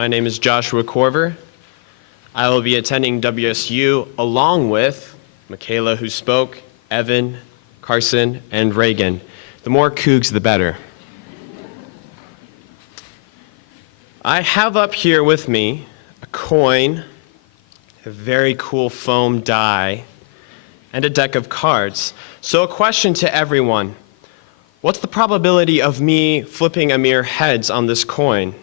My name is Joshua Korver. I will be attending WSU along with Michaela, who spoke, Evan, Carson, and Reagan. The more Cougs, the better. I have up here with me a coin, a very cool foam die, and a deck of cards. So a question to everyone. What's the probability of me flipping a mere heads on this coin?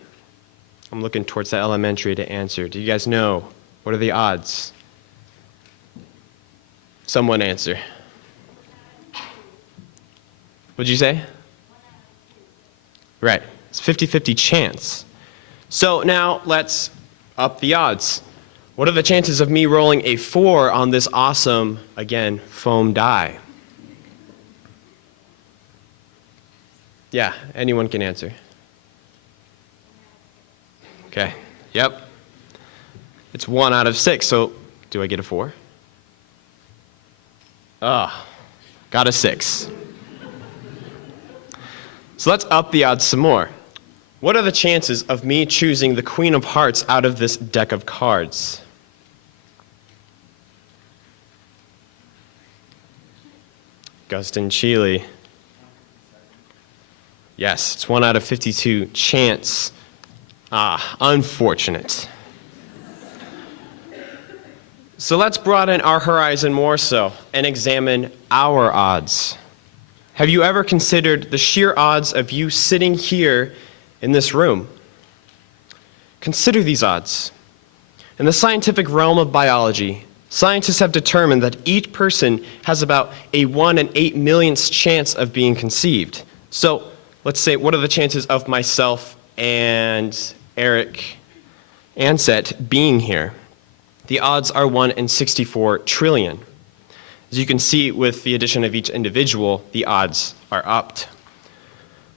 I'm looking towards the elementary to answer. Do you guys know? What are the odds? Someone answer. What'd you say? Right. It's 50-50 chance. So now let's up the odds. What are the chances of me rolling a 4 on this awesome, again, foam die? Yeah, anyone can answer. Okay, yep. It's 1 out of 6, so do I get a 4? Got a 6. So let's up the odds some more. What are the chances of me choosing the Queen of Hearts out of this deck of cards? Gustin Chile. Yes, it's 1 out of 52 chance. Unfortunate. So let's broaden our horizon more so and examine our odds. Have you ever considered the sheer odds of you sitting here in this room? Consider these odds. In the scientific realm of biology, scientists have determined that each person has about a 1 in 8 millionth chance of being conceived. So let's say, what are the chances of myself and Eric Ansett being here? The odds are 1 in 64 trillion. As you can see, with the addition of each individual, the odds are upped.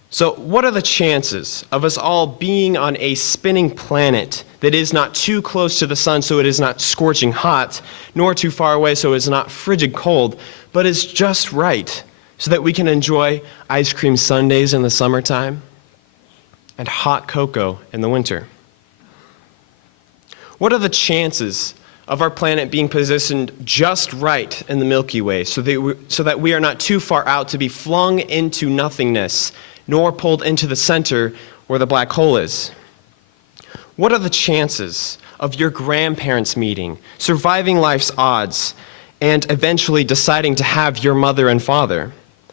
So what are the chances of us all being on a spinning planet that is not too close to the sun so it is not scorching hot, nor too far away so it is not frigid cold, but is just right so that we can enjoy ice cream sundaes in the summertime and hot cocoa in the winter? What are the chances of our planet being positioned just right in the Milky Way so that we are not too far out to be flung into nothingness, nor pulled into the center where the black hole is? What are the chances of your grandparents meeting, surviving life's odds, and eventually deciding to have your mother and father?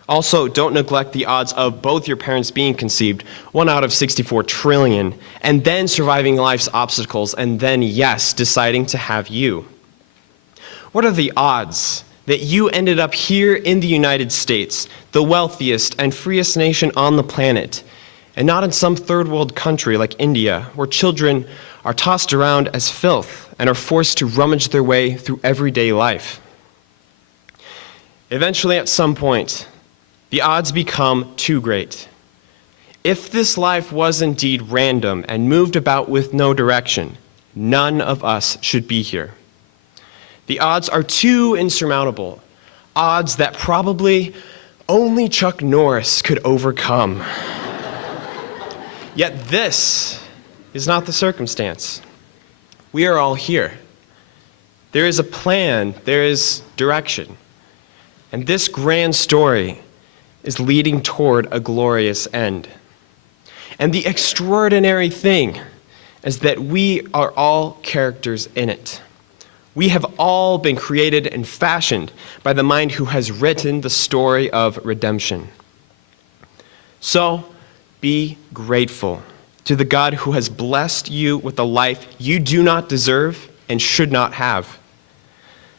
Also, don't neglect the odds of both your parents being conceived, 1 out of 64 trillion, and then surviving life's obstacles, and then, yes, deciding to have you. What are the odds that you ended up here in the United States, the wealthiest and freest nation on the planet, and not in some third world country like India, where children are tossed around as filth and are forced to rummage their way through everyday life? Eventually, at some point, the odds become too great. If this life was indeed random and moved about with no direction, none of us should be here. The odds are too insurmountable, odds that probably only Chuck Norris could overcome. Yet this is not the circumstance. We are all here. There is a plan, there is direction, and this grand story is leading toward a glorious end. And the extraordinary thing is that we are all characters in it. We have all been created and fashioned by the mind who has written the story of redemption. So be grateful to the God who has blessed you with a life you do not deserve and should not have.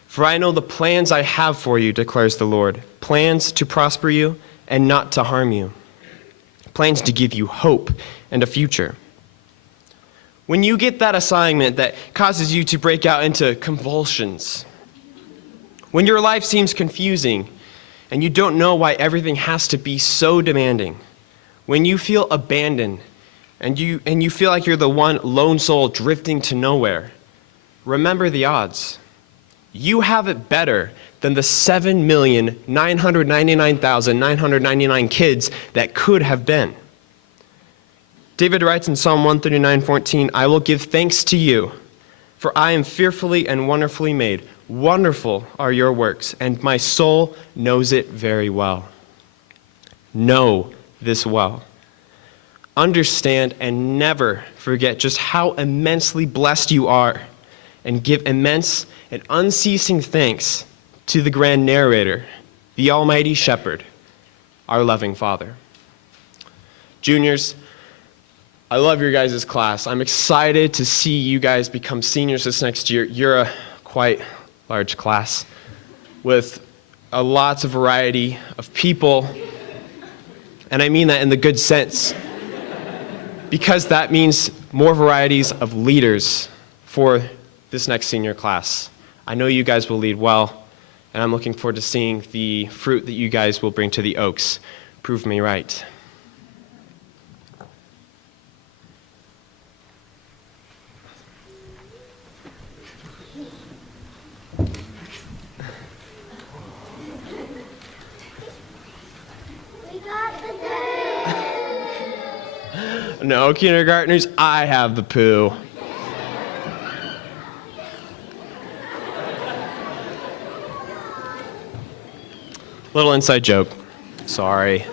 For I know the plans I have for you, declares the Lord, plans to prosper you and not to harm you, plans to give you hope and a future. When you get that assignment that causes you to break out into convulsions, when your life seems confusing and you don't know why everything has to be so demanding, when you feel abandoned and you feel like you're the one lone soul drifting to nowhere, remember the odds. You have it better than the 7,999,999 kids that could have been. David writes in Psalm 139:14, I will give thanks to you, for I am fearfully and wonderfully made. Wonderful are your works, and my soul knows it very well. Know this well. Understand and never forget just how immensely blessed you are, and give immense and unceasing thanks to the grand narrator, the Almighty Shepherd, our loving Father. Juniors, I love your guys' class. I'm excited to see you guys become seniors this next year. You're a quite large class with lots of variety of people, and I mean that in the good sense, because that means more varieties of leaders for this next senior class. I know you guys will lead well, and I'm looking forward to seeing the fruit that you guys will bring to the Oaks. Prove me right. No, kindergartners, I have the poo. Little inside joke. Sorry.